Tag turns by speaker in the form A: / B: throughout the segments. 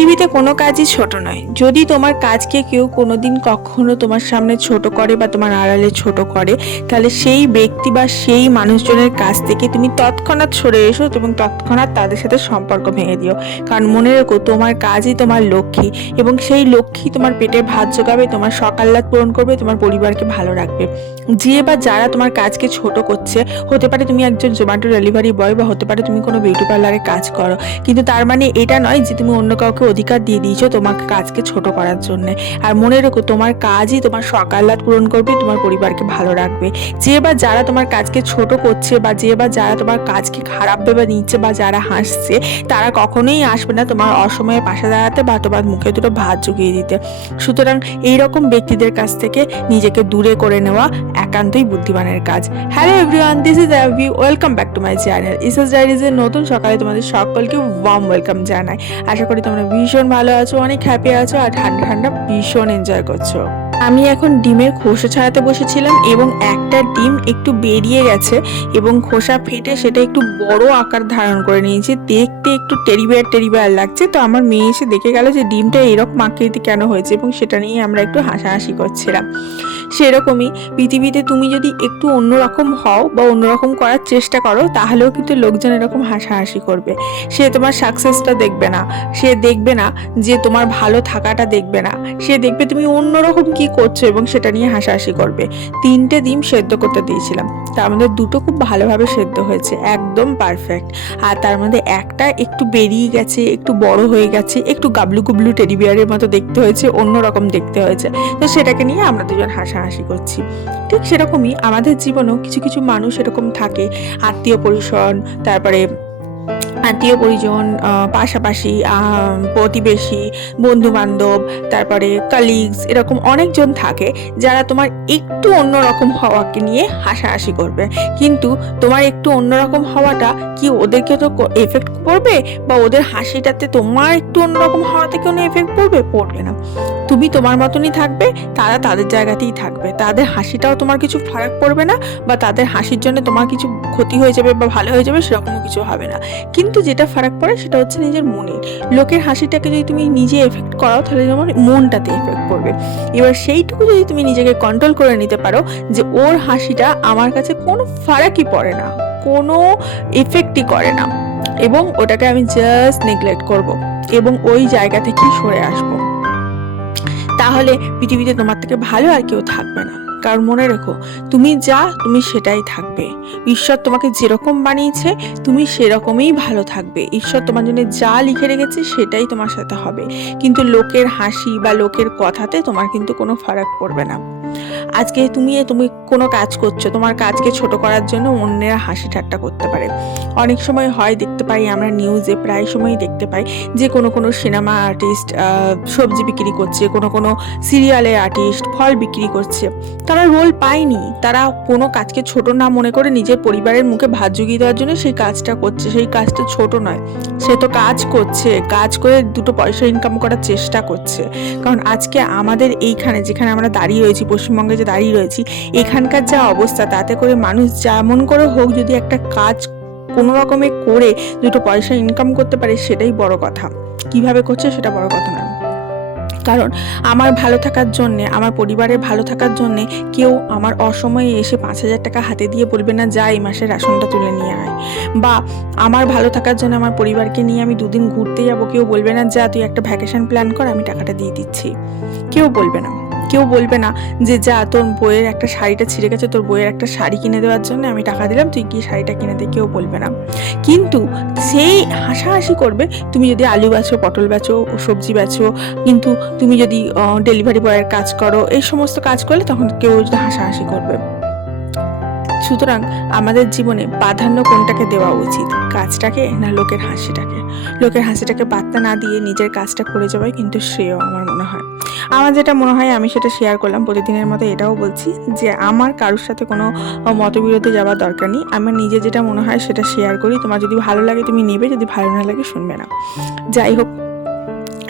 A: পৃথিবীতে কোনো কাজই ছোট নয়। যদি তোমার কাজকে কেউ কোনোদিন কখনো তোমার সামনে ছোট করে বা তোমার আড়ালে ছোট করে, তাহলে সেই ব্যক্তি বা সেই মানুষজনের কাছ থেকে তুমি তৎক্ষণাৎ সরে এসো এবং তৎক্ষণাৎ তাদের সাথে সম্পর্ক ভেঙে দিও। কারণ মনে রেখো, তোমার কাজই তোমার লক্ষ্মী এবং সেই লক্ষ্মী তোমার পেটে ভাত জোগাবে, তোমার সকাল্লাত পূরণ করবে, তোমার পরিবারকে ভালো রাখবে। যে বা যারা তোমার কাজকে ছোট করছে, হতে পারে তুমি একজন জোম্যাটো ডেলিভারি বয় বা হতে পারে তুমি কোনো বিউটি পার্লারে কাজ করো। কিন্তু তার মানে এটা নয় যে তুমি অন্য কাউকে অধিকার দিয়ে দিয়েছ তোমাকে কাজকে ছোট করার জন্য। আর মনে রেখো, তোমার কাজই তোমার সকাল্লাত পূরণ করবে, তোমার পরিবারকে ভালো রাখবে। যে বা যারা তোমার কাজকে ছোট করছে বা যে বা যারা তোমার কাজকে খারাপ ভেবে নিচ্ছে বা যারা হাসছে, তারা কখনোই আসবে না তোমার অসময়ে পাশে দাঁড়াতে বা তোমার মুখে দুটো ভাত জুগিয়ে দিতে। সুতরাং এইরকম ব্যক্তিদের কাছ থেকে নিজেকে দূরে করে নেওয়া একান্তই বুদ্ধিমানের কাজ। Hello everyone this is Avi welcome back to my channel ইসাস ডায়েরিজের নতুন সকালে তোমাদের সকলকে ওয়ার্ম ওয়েলকাম জানাই। আশা করি তোমরা ভীষণ ভালো আছো, অনেক হ্যাপি আছো আর ঠান্ডা ঠান্ডা ভীষণ এনজয় করছ। আমি এখন ডিমের খোসা ছাড়াতে বসেছিলাম এবং একটা ডিম একটু বেরিয়ে গেছে এবং খোসা ফেটে সেটা একটু বড় আকার ধারণ করে নিয়েছে। দেখতে একটু টেরিবেয়ার টেরিবেয়ার লাগছে। তো আমার মেয়ে এসে দেখে গেল যে ডিমটা এরকম আকৃতি কেন হয়েছে এবং সেটা নিয়ে আমরা একটু হাসাহাসি করছিলাম। সেরকমই পৃথিবীতে তুমি যদি একটু অন্যরকম হও বা অন্যরকম করার চেষ্টা করো, তাহলেও কিন্তু লোকজন এরকম হাসাহাসি করবে। সে তোমার সাকসেসটা দেখবে না। সে দেখবে না যে তোমার ভালো থাকাটা দেখবে না। সে দেখবে তুমি অন্যরকম কি করছ এবং সেটা নিয়ে হাসাহাসি করবে। তিনটে ডিম সেদ্ধ করতে দিয়েছিলাম। তার মধ্যে দুটো খুব ভালোভাবে সেদ্ধ হয়েছে, একদম পারফেক্ট আর তার মধ্যে একটা একটু বেরিয়ে গেছে, একটু বড় হয়ে গেছে, একটু গাবলু গুবলু টেডি বিয়ারের মতো দেখতে হয়েছে, অন্যরকম দেখতে হয়েছে। তো সেটাকে নিয়ে আমরা দুজন হাসাহাসি করছি। ঠিক সেরকমই আমাদের জীবনেও কিছু কিছু মানুষ এরকম থাকে। আত্মীয় পরিজন, তারপরে আত্মীয় পরিজন পাশাপাশি প্রতিবেশী বন্ধু বান্ধব তারপরে কালিগস এরকম অনেকজন থাকে যারা তোমার একটু অন্যরকম হওয়াকে নিয়ে হাসাহাসি করবে। কিন্তু তোমার একটু অন্যরকম হওয়াটা কি ওদেরকে তো এফেক্ট করবে বা ওদের হাসিটাতে তোমার একটু অন্যরকম হওয়াতে কোনো এফেক্ট পড়বে? পড়বে না। তুমি তোমার মতনই থাকবে, তারা তাদের জায়গাতেই থাকবে। তাদের হাসিটাও তোমার কিছু ফারাক পড়বে না, বা তাদের হাসির জন্য তোমার কিছু ক্ষতি হয়ে যাবে বা ভালো হয়ে যাবে সেরকমও কিছু হবে না। কিন্তু যেটা ফারাক পড়ে সেটা হচ্ছে নিজের মনের লোকের হাসিটাকে যদি তুমি নিজে এফেক্ট করাও, তাহলে তোমার মনটাতে এফেক্ট পড়বে। এবার সেইটুকু যদি তুমি নিজেকে কন্ট্রোল করে নিতে পারো, যে ওর হাসিটা আমার কাছে কোনো ফারাকই পড়ে না, কোনো এফেক্টই করে না। এবং ওটাকে আমি জাস্ট নেগলেক্ট করব এবং ওই জায়গা থেকে সরে আসব। তাহলে পৃথিবীতে তোমার থেকে ভালো আর কেউ থাকবে না। কারণ মনে রেখো, তুমি যা, তুমি সেটাই থাকবে। ঈশ্বর তোমাকে যেরকম বানিয়েছে, তুমি সেরকমই ভালো থাকবে। ঈশ্বর তোমার জন্য যা লিখে রেখেছে, সেটাই তোমার সাথে হবে। কিন্তু লোকের হাসি বা লোকের কথাতে তোমার কিন্তু কোনো ফারাক পড়বে না। আজকে তুমি তুমি কোনো কাজ করছ, তোমার কাজকে ছোট করার জন্য অন্যেরা হাসি ঠাট্টা করতে পারে। অনেক সময় হয়, দেখতে পাই আমরা নিউজে প্রায় সময়ই দেখতে পাই যে কোনো কোনো সিনেমা আর্টিস্ট সবজি বিক্রি করছে, কোনো কোনো সিরিয়ালের আর্টিস্ট ফল বিক্রি করছে। তারা রোল পায়নি। তারা কোনো কাজকে ছোট না মনে করে নিজের পরিবারের মুখে ভাত জুগিয়ে দেওয়ার জন্য সেই কাজটা করছে। সেই কাজটা ছোট নয়। সে তো কাজ করছে। কাজ করে দুটো পয়সা ইনকাম করার চেষ্টা করছে। কারণ আজকে আমাদের এইখানে যেখানে আমরা দাঁড়িয়ে রয়েছি, পশ্চিমবঙ্গে যে দাঁড়িয়ে রয়েছি, এখানকার যা অবস্থা, তাতে করে মানুষ যেমন করে হোক যদি একটা কাজ কোনো রকমে করে দুটো পয়সা ইনকাম করতে পারে, সেটাই বড় কথা। কীভাবে করছে সেটা বড় কথা নয়। কারণ আমার ভালো থাকার জন্যে, আমার পরিবারের ভালো থাকার জন্যে কেউ আমার অসময়ে এসে পাঁচ হাজার টাকা হাতে দিয়ে বলবে না, যা এই মাসে রেশনটা তুলে নিয়ে আয়। বা, আমার ভালো থাকার জন্য আমার পরিবারকে নিয়ে আমি দুদিন ঘুরতে যাব। কেউ বলবে না, যা, তুই একটা ভ্যাকেশন প্ল্যান কর, আমি টাকাটা দিয়ে দিচ্ছি। কেউ বলবে না। কেউ বলবে না যে, যা, তোর বইয়ের একটা শাড়িটা ছিঁড়ে গেছে, তোর বইয়ের একটা শাড়ি কিনে দেওয়ার জন্য আমি টাকা দিলাম, তুই গিয়ে শাড়িটা কিনে দে। কেউ বলবে না। কিন্তু সেই হাসাহাসি করবে, তুমি যদি আলু বেচো, পটল বেচো, সবজি বেচো, কিন্তু তুমি যদি ডেলিভারি বয়ের কাজ করো, এই সমস্ত কাজ করলে তখন কেউ হাসাহাসি করবে। সুতরাং আমাদের জীবনে প্রাধান্য কোনটাকে দেওয়া উচিত? কাজটাকে না লোকের হাসিটাকে? লোকের হাসিটাকে পাত্তা না দিয়ে নিজের কাজটা করে যাওয়াই কিন্তু শ্রেয় আমার মনে হয়। আমার যেটা মনে হয়, আমি সেটা শেয়ার করলাম, প্রতিদিনের মতো এটাও বলছি যে আমার কারোর সাথে কোনো মতবিরোধে যাওয়ার দরকার নেই। আমার নিজে যেটা মনে হয় সেটা শেয়ার করি। তোমার যদি ভালো লাগে তুমি নেবে, যদি ভালো না লাগে শুনবে না। যাই হোক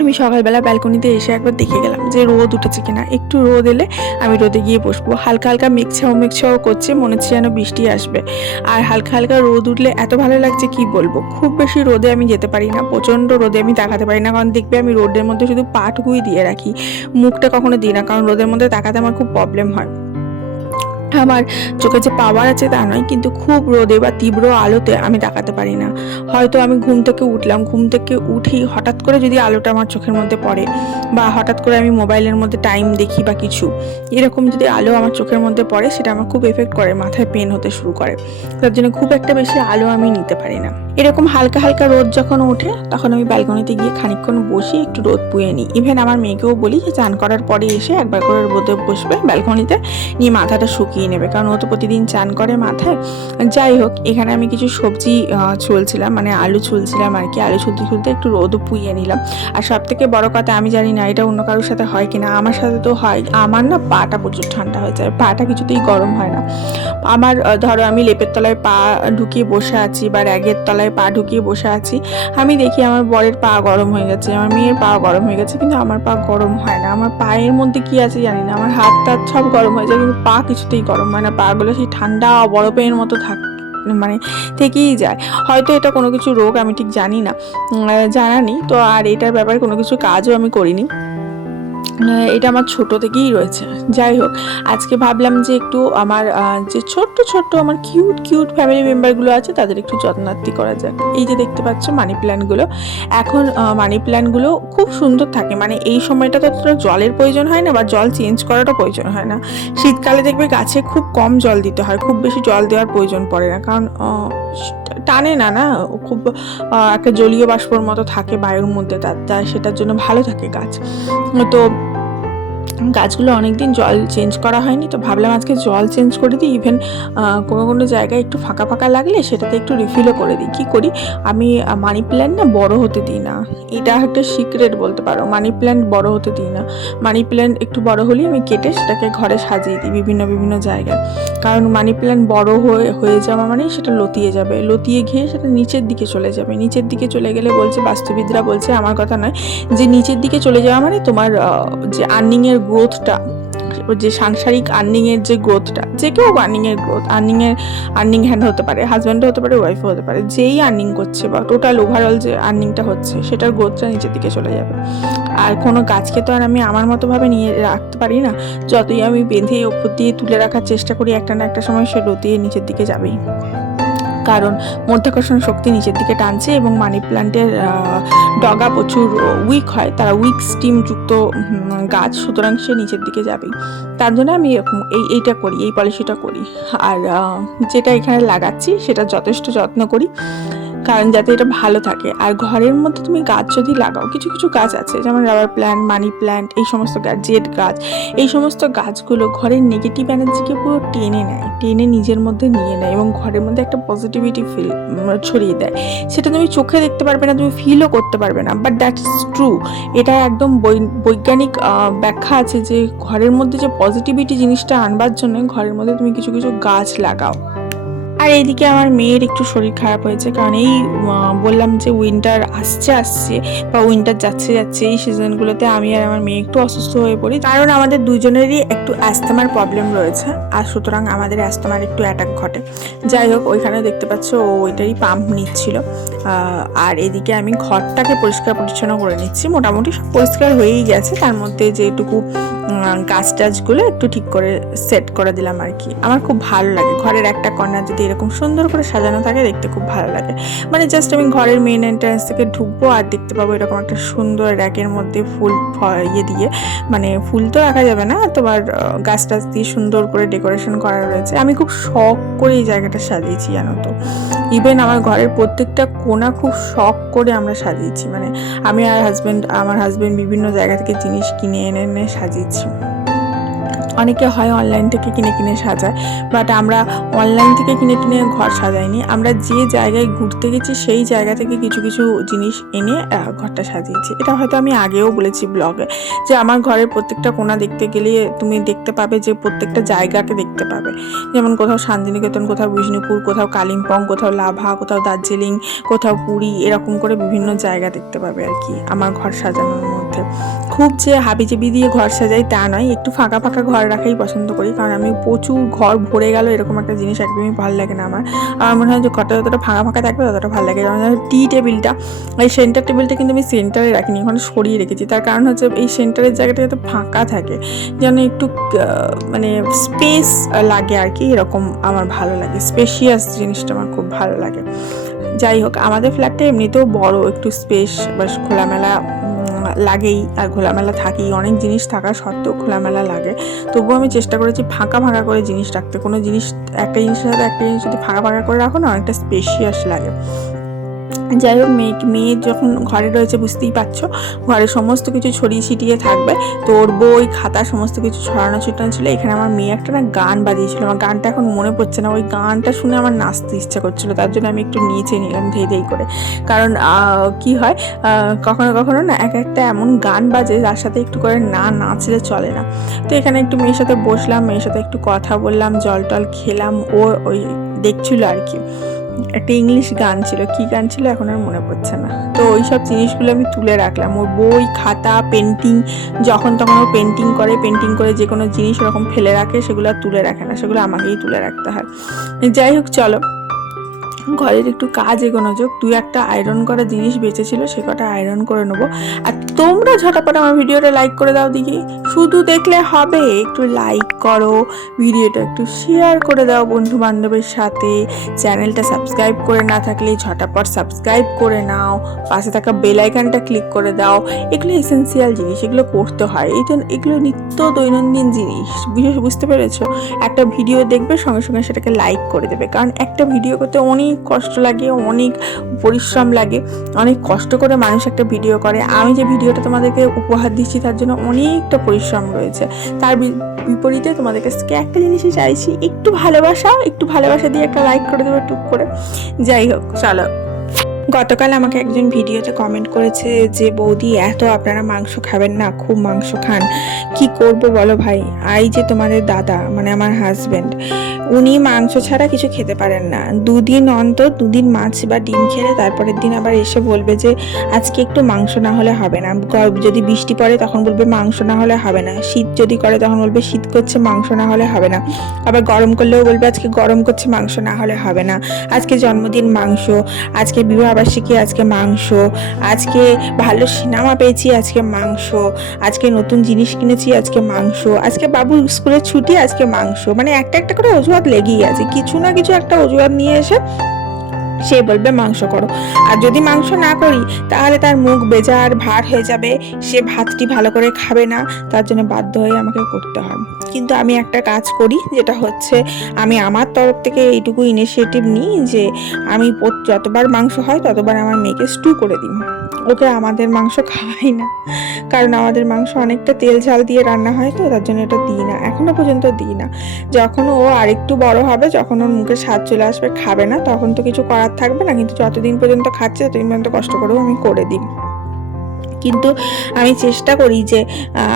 A: আমি সকালবেলা ব্যালকনিতে এসে একবার দেখে গেলাম যে রোদ উঠেছে কিনা। একটু রোদ এলে আমি রোদে গিয়ে বসবো। হালকা হালকা মেঘছাও মেঘছাও করছে, মনে হচ্ছে যেন বৃষ্টি আসবে। আর হালকা হালকা রোদ উঠলে এত ভালো লাগছে কি বলব? খুব বেশি রোদে আমি যেতে পারি না। প্রচণ্ড রোদে আমি তাকাতে পারি না। কারণ দেখবে আমি রোদের মধ্যে শুধু পাটুকুই দিয়ে রাখি। মুখটা কখনো দিই না, কারণ রোদের মধ্যে তাকাতে আমার খুব প্রবলেম হয়। আমার চোখে যে পাওয়ার আছে তা নয়, কিন্তু খুব রোদে বা তীব্র আলোতে আমি তাকাতে পারি না। হয়তো আমি ঘুম থেকে উঠলাম, ঘুম থেকে উঠি হঠাৎ করে যদি আলোটা আমার চোখের মধ্যে পড়ে বা হঠাৎ করে আমি মোবাইলের মধ্যে টাইম দেখি বা কিছু, এরকম যদি আলো আমার চোখের মধ্যে পড়ে, সেটা আমার খুব এফেক্ট করে, মাথায় পেন হতে শুরু করে। তার জন্য খুব একটা বেশি আলো আমি নিতে পারি না। এরকম হালকা হালকা রোদ যখন ওঠে, তখন আমি ব্যালকনিতে গিয়ে খানিকক্ষণ বসি, একটু রোদ পুয়ে নিই। ইভেন আমার মেয়েকেও বলি যে, চান করার পরে এসে একবার করে রোদে বসবে, ব্যালকনিতে নিয়ে মাথাটা শুকিয়ে নেবে। কারণ ও তো প্রতিদিন চান করে মাথায়। যাই হোক, এখানে আমি কিছু সবজি ছুলছিলাম মানে আলু ছুলছিলাম আর কি। আলু ছুলতে ছুলতে একটু রোদও পুইয়ে নিলাম। আর সব থেকে বড় কথা, আমি জানি না এটা অন্য কারোর সাথে হয় কিনা। আমার সাথে তো হয়। আমার না পাটা প্রচুর ঠান্ডা হয়ে যায়। পাটা কিছুতেই গরম হয় না। আমার ধরো আমি লেপের তলায় পা ঢুকিয়ে বসে আছি বা র্যাগের তলায় পা ঢুকিয়ে বসে আছি। আমি দেখি আমার বরের পা গরম হয়ে গেছে, আমার মেয়ের পা গরম হয়ে গেছে, কিন্তু আমার পা গরম হয় না। আমার পায়ের মধ্যে কি আছে জানি না, আমার হাত টাত সব গরম হয়ে যায়, কিন্তু পা কিছুতেই গরম হয় না। পাগুলো সেই ঠান্ডা বরফের মতো থাক মানে থেকেই যায়। হয়তো এটা কোনো কিছু রোগ, আমি ঠিক জানি না জানা নেই। তো আর এটার ব্যাপারে কোনো কিছু কাজও আমি করিনি। এটা আমার ছোট থেকেই রয়েছে। যাই হোক, আজকে ভাবলাম যে একটু আমার যে ছোট্ট ছোট্ট আমার কিউট কিউট ফ্যামিলি মেম্বারগুলো আছে, তাদের একটু যত্নার্থী করা যাক। এই যে দেখতে পাচ্ছ মানি প্ল্যান্টগুলো এখন মানি প্ল্যান্টগুলো খুব সুন্দর থাকে। মানে এই সময়টাতে তো জলের প্রয়োজন হয় না বা জল চেঞ্জ করাটা প্রয়োজন হয় না। শীতকালে দেখবে গাছে খুব কম জল দিতে হয়, খুব বেশি জল দেওয়ার প্রয়োজন পড়ে না। কারণ টানে না না? খুব একটা জলীয় বাষ্পর মতো থাকে বায়ুর মধ্যে তার সেটার জন্য ভালো থাকে গাছ। তো গাছগুলো অনেকদিন জল চেঞ্জ করা হয়নি, তো ভাবলাম আজকে জল চেঞ্জ করে দিই ইভেন কোনো কোনো জায়গায় একটু ফাঁকা ফাঁকা লাগলে সেটাতে একটু রিফিলও করে দিই। কী করি? আমি মানি প্ল্যান্ট না বড় হতে দিই না। এটা একটা সিক্রেট বলতে পারো মানি প্ল্যান্ট বড় হতে দিই না। মানি প্ল্যান্ট একটু বড় হলেই আমি কেটে সেটাকে ঘরে সাজিয়ে দিই বিভিন্ন বিভিন্ন জায়গায়। কারণ মানি প্ল্যান্ট বড় হয়ে হয়ে যাওয়া মানে সেটা লতিয়ে যাবে। লতিয়ে গিয়ে সেটা নিচের দিকে চলে যাবে। নিচের দিকে চলে গেলে বলছে, বাস্তুবিদরা বলছে, আমার কথা নয়, যে নিচের দিকে চলে যাওয়া মানে তোমার যে আর্নিংয়ের গ্রোথটা যে সাংসারিক আর্নিংয়ের যে গ্রোথটা যে কেউ আর্নিংয়ের গ্রোথ আর্নিংয়ের আর্নিং হ্যান্ড হতে পারে হাজব্যান্ডও হতে পারে ওয়াইফও হতে পারে, যেই আর্নিং করছে বা টোটাল ওভারঅল যে আর্নিংটা হচ্ছে, সেটার গ্রোথটা নিচের দিকে চলে যাবে। আর কোনো গাছকে তো আর আমি আমার মতোভাবে নিয়ে রাখতে পারি না, যতই আমি বেঁধে ওপর দিয়ে তুলে রাখার চেষ্টা করি, একটা না একটা সময় সে লতিয়ে নিচের দিকে যাবেই। কারণ মধ্যাকর্ষণ শক্তি নিচের দিকে টানছে এবং মানি প্লান্টের ডগা প্রচুর উইক হয়। তারা উইক স্টিম যুক্ত গাছ, সুতরাং সে নিচের দিকে যাবে। তার জন্য আমি এরকম এই, এইটা করি, এই পলিসিটা করি। আর যেটা এখানে লাগাচ্ছি সেটা যথেষ্ট যত্ন করি। কারণ যাতে এটা ভালো থাকে। আর ঘরের মধ্যে তুমি গাছ যদি লাগাও, কিছু কিছু গাছ আছে, যেমন রাবার প্ল্যান্ট মানি প্ল্যান্ট এই সমস্ত গাছ জেড গাছ, এই সমস্ত গাছগুলো ঘরের নেগেটিভ এনার্জিকে পুরো টেনে নেয়, টেনে নিজের মধ্যে নিয়ে নেয় এবং ঘরের মধ্যে একটা পজিটিভিটি ফিল ছড়িয়ে দেয়। সেটা তুমি চোখে দেখতে পারবে না, তুমি ফিলও করতে পারবে না বাট দ্যাট ইজ ট্রু এটা একদম বৈজ্ঞানিক ব্যাখ্যা আছে যে ঘরের মধ্যে যে পজিটিভিটি জিনিসটা আনবার জন্য ঘরের মধ্যে তুমি কিছু কিছু গাছ লাগাও। আর এইদিকে আমার মেয়ের একটু শরীর খারাপ হয়েছে, কারণ এই বললাম যে উইন্টার আসছে আসছে বা উইন্টার যাচ্ছে যাচ্ছে এই সিজনগুলোতে আমি আর আমার মেয়ে একটু অসুস্থ হয়ে পড়ি। কারণ আমাদের দুজনেরই একটু অ্যাস্তমার প্রবলেম রয়েছে, আর সুতরাং আমাদের অ্যাস্তমার একটু অ্যাটাক ঘটে। যাই হোক ওইখানে দেখতে পাচ্ছ ও ওইটারই পাম্প নিচ্ছিল। আর এদিকে আমি ঘরটাকে পরিষ্কার পরিচ্ছন্ন করে নিচ্ছি। মোটামুটি সব পরিষ্কার হয়েই গেছে। তার মধ্যে যেটুকু গাছ টাছগুলো একটু ঠিক করে সেট করে দিলাম আর কি। আমার খুব ভালো লাগে। ঘরের একটা কর্নার যদি এরকম সুন্দর করে সাজানো থাকে, দেখতে খুব ভালো লাগে। মানে জাস্ট আমি ঘরের মেন এন্ট্রান্স থেকে ঢুকবো আর দেখতে পাবো এরকম একটা সুন্দর র্যাকের মধ্যে ফুল ইয়ে দিয়ে। মানে ফুল তো রাখা যাবে না, তোমার গাছ টাছ দিয়ে সুন্দর করে ডেকোরেশন করা রয়েছে। আমি খুব শখ করে এই জায়গাটা সাজিয়েছি জানো তো। ইভেন আমার ঘরের প্রত্যেকটা কোণা খুব শখ করে আমরা সাজিয়েছি। মানে আমি আর হাজব্যান্ড আমার হাজব্যান্ড বিভিন্ন জায়গা থেকে জিনিস কিনে এনে এনে সাজিয়েছি। অনেকে হয় অনলাইন থেকে কিনে কিনে সাজায় বাট আমরা অনলাইন থেকে কিনে কিনে ঘর সাজাইনি। আমরা যে জায়গায় ঘুরতে গেছি, সেই জায়গা থেকে কিছু কিছু জিনিস এনে ঘরটা সাজিয়েছি। এটা হয়তো আমি আগেও বলেছি ব্লগে, যে আমার ঘরের প্রত্যেকটা কোণা দেখতে গেলে তুমি দেখতে পাবে যে প্রত্যেকটা জায়গাকে দেখতে পাবে। যেমন কোথাও শান্তিনিকেতন, কোথাও বিষ্ণুপুর, কোথাও কালিম্পং, কোথাও লাভা, কোথাও দার্জিলিং, কোথাও পুরী, এরকম করে বিভিন্ন জায়গা দেখতে পাবে আর কি আমার ঘর সাজানোর মধ্যে। খুব যে হাবিজাবি দিয়ে ঘর সাজাই তা নয়, একটু ফাঁকা ফাঁকা ঘর রাখাই পছন্দ করি, কারণ আমি প্রচুর ঘর ভরে গেল, এরকম একটা জিনিস একদমই ভালো লাগে না আমার। আমার মনে হয় যে ঘরটা যতটা ফাঁকা ফাঁকা থাকবে, ততটা ভালো লাগে। যেমন টি টেবিলটা এই সেন্টার টেবিলটা কিন্তু আমি সেন্টারে রাখিনি, ওখানে সরিয়ে রেখেছি। তার কারণ হচ্ছে এই সেন্টারের জায়গাটা যাতে ফাঁকা থাকে, যেন একটু মানে স্পেস লাগে আর কি, এরকম আমার ভালো লাগে। স্পেশিয়াস জিনিসটা আমার খুব ভালো লাগে। যাই হোক, আমাদের ফ্ল্যাটটা এমনিতেও বড়, একটু স্পেস বা খোলামেলা লাগেই, আর খোলামেলা থাকেই। অনেক জিনিস থাকা সত্ত্বেও খোলামেলা লাগে। তবুও আমি চেষ্টা করেছি ফাঁকা ফাঁকা করে জিনিস রাখতে। কোনো জিনিস, একটা জিনিসের সাথে একটা জিনিস যদি ফাঁকা ফাঁকা করে রাখো না, অনেকটা স্পেশিয়াস লাগে। যাই হোক, মেয়ে মেয়ে যখন ঘরে রয়েছে, বুঝতেই পারছ। ঘরে সমস্ত কিছু ছড়িয়ে ছিটিয়ে থাকবে। তো ওর বই, খাতা, সমস্ত কিছু ছড়ানো ছিটানো ছিল। এখানে আমার মেয়ে একটা না গান বাজিয়েছিল। আমার গানটা এখন মনে পড়ছে না। ওই গানটা শুনে আমার নাচতে ইচ্ছা করছিল। তার জন্য আমি একটু নিচে নিলাম ধেই ধেই করে। কারণ কি হয় কখনো কখনো না এক একটা এমন গান বাজে, যার সাথে একটু করে না নাচলে চলে না। তো এখানে একটু মেয়ের সাথে বসলাম, মেয়ের সাথে একটু কথা বললাম, জল টল খেলাম। ও ওই দেখছিল আর কি। একটা ইংলিশ গান ছিল। কি গান ছিল এখন আর মনে পড়ছে না। তো ওই সব জিনিসগুলো আমি তুলে রাখলাম। ওর বই, খাতা পেন্টিং যখন তখন ও পেন্টিং করে পেন্টিং করে যে কোনো জিনিস ওরকম ফেলে রাখে, সেগুলো তুলে রাখে না। সেগুলো আমাকেই তুলে রাখতে হয়। যাই হোক, চলো। ঘরের একটু কাজ এগোনো যোগ দু একটা আয়রন করা জিনিস বেঁচেছিল, সে কটা আয়রন করে নেব। আর তোমরা ঝটাপট আমার ভিডিওটা লাইক করে দাও দেখি। শুধু দেখলে হবে, একটু লাইক করো, ভিডিওটা একটু শেয়ার করে দাও বন্ধু বান্ধবের সাথে। চ্যানেলটা সাবস্ক্রাইব করে না থাকলে ঝটাপট সাবস্ক্রাইব করে নাও। পাশে থাকা বেল আইকনটা ক্লিক করে দাও। এগুলো এসেন্সিয়াল জিনিস, এগুলো করতে হয়। এই তো এগুলো নিত্য দৈনন্দিন জিনিস বুঝে বুঝতে পেরেছ? একটা ভিডিও দেখবে, সঙ্গে সঙ্গে সেটাকে লাইক করে দেবে। কারণ একটা ভিডিও করতে অনেক কষ্ট লাগে, অনেক পরিশ্রম লাগে, অনেক কষ্ট করে মানুষ একটা ভিডিও করে। আমি যে ভিডিওটা তোমাদেরকে উপহার দিচ্ছি, তার জন্য অনেকটা পরিশ্রম রয়েছে। তার বিপরীতে তোমাদের কাছে একটা জিনিসই চাইছি, একটু ভালোবাসা একটু ভালোবাসা দিয়ে একটা লাইক করে দেবে টুক করে। যাই হোক, চলো। গতকাল আমাকে একজন ভিডিওতে কমেন্ট করেছে যে, বৌদি, এত আপনারা মাংস খাবেন না, খুব মাংস খান। কি করব বলো ভাই? আই যে তোমাদের দাদা মানে আমার হাজবেন্ড উনি মাংস ছাড়া কিছু খেতে পারেন না। দুদিন অন্তর, দুদিন মাছ বা ডিম খেলে তারপরের দিন আবার এসে বলবে যে, আজকে একটু মাংস না হলে হবে না। যদি বৃষ্টি পড়ে তখন বলবে, মাংস না হলে হবে না। শীত যদি করে তখন বলবে, শীত করছে, মাংস না হলে হবে না। আবার গরম করলেও বলবে, আজকে গরম করছে, মাংস না হলে হবে না। আজকে জন্মদিন মাংস, আজকে বিবাহবার্ষিকী আজকে মাংস, আজকে ভালো সিনেমা পেয়েছি, আজকে মাংস, আজকে নতুন জিনিস কিনেছি, আজকে মাংস, আজকে বাবু স্কুলের ছুটি, আজকে মাংস। মানে একটা একটা করে অজুহাত লেগেই আছে। কিছু না কিছু একটা অজুহাত নিয়ে এসে সে বলবে মাংস করো। আর যদি মাংস না করি, তাহলে তার মুখ বেজার ভার হয়ে যাবে। সে ভাতটি ভালো করে খাবে না, তার জন্য বাধ্য হয়ে আমাকে করতে হয়। কিন্তু আমি একটা কাজ করি, যেটা হচ্ছে আমি আমার তরফ থেকে এইটুকু ইনিশিয়েটিভ নিই যে আমি যতবার মাংস হয়, ততবার আমার মেয়েকে স্টু করে দিই। ওকে আমাদের মাংস খাওয়াই না। কারণ আমাদের মাংস অনেকটা তেল ঝাল দিয়ে রান্না হয় তো, তার জন্য এটা দিই না। এখনও পর্যন্ত দিই না। যখন ও আরেকটু বড় হবে, যখন ওর মুখে স্বাদ চলে আসবে, খাবে না, তখন তো কিছু করার থাকবে না কিন্তু যতদিন পর্যন্ত খাচ্ছে ততদিন পর্যন্ত কষ্ট করেও আমি করে দিই। কিন্তু আমি চেষ্টা করি যে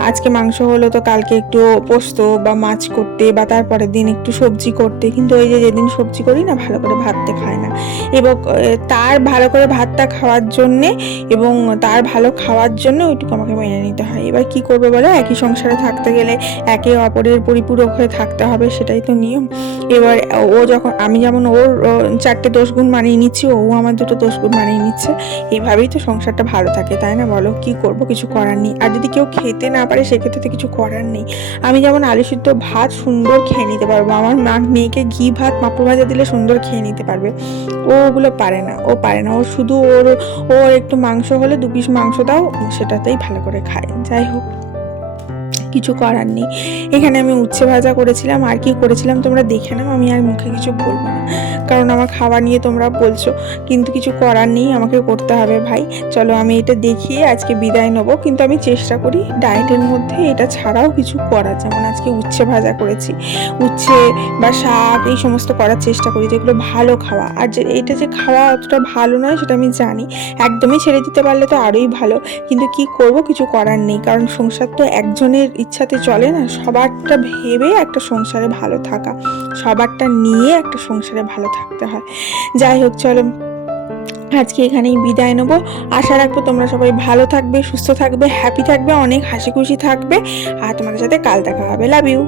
A: আজকে মাংস হলো তো কালকে একটু পোস্ত বা মাছ করতে বা তারপরের দিন একটু সবজি করতে। কিন্তু ওই যে যেদিন সবজি করি না, ভালো করে ভাততে খায় না। এবং তার ভালো করে ভাতটা খাওয়ার জন্যে এবং তার ভালো খাওয়ার জন্য ওইটুকু আমাকে মেনে নিতে হয়। এবার কি করবে বলো? একই সংসারে থাকতে গেলে একে অপরের পরিপূরক হয়ে থাকতে হবে, সেটাই তো নিয়ম। এবার, ও যখন, আমি যেমন ওর চারটে দোষগুণ মানিয়ে নিচ্ছি, ও আমার দুটো দোষগুণ মানিয়ে নিচ্ছে। এইভাবেই তো সংসারটা ভালো থাকে, তাই না বলো? কি করব? কিছু করার নেই। আর যদি কেউ খেতে না পারে, সেক্ষেত্রে তো কিছু করার নেই। আমি যেমন আলু সিদ্ধ ভাত সুন্দর খেয়ে নিতে পারব। আমার মা মেয়েকে ঘি, ভাত মাপড় ভাজা দিলে সুন্দর খেয়ে নিতে পারবে। ও ওগুলো পারে না। ও পারে না। ও শুধু ওর ওর একটু মাংস হলে দু পিস মাংস দাও, সেটাতেই ভালো করে খায়। যাই হোক। কিছু করার নেই। এখানে আমি উচ্ছে ভাজা করেছিলাম, আর কি করেছিলাম তোমরা দেখে নাও, আমি আর মুখে কিছু বলব না। কারণ আমার খাবার নিয়ে তোমরা বলছো, কিন্তু কিছু করার নেই, আমাকে করতে হবে ভাই। চলো আমি এটা দেখিয়ে আজকে বিদায় নেব, কিন্তু আমি চেষ্টা করি ডায়েটের মধ্যে এটা ছাড়াও কিছু করা যেমন আজকে উচ্ছে ভাজা করেছি, উচ্ছে বা শাক এই সমস্ত করার চেষ্টা করি, যেগুলো ভালো খাওয়া। আর যে এটা যে খাওয়া অতটা ভালো নয়, সেটা আমি জানি। একদমই ছেড়ে দিতে পারলে তো আরোই ভালো, কিন্তু কি করব কিছু করার নেই, কারণ সংসার তো একজনের ইচ্ছাতে চলে না, সবারটা ভেবে একটা সংসারে ভালো থাকা, সবারটা নিয়ে একটা সংসারে ভালো থাকতে হয়। যাই হোক, চলো, আজকে এখানেই বিদায় নেব। আশা রাখব তোমরা সবাই ভালো থাকবে, সুস্থ থাকবে হ্যাপি থাকবে, অনেক হাসি খুশি থাকবে। আর তোমাদের সাথে কাল দেখা হবে। Love you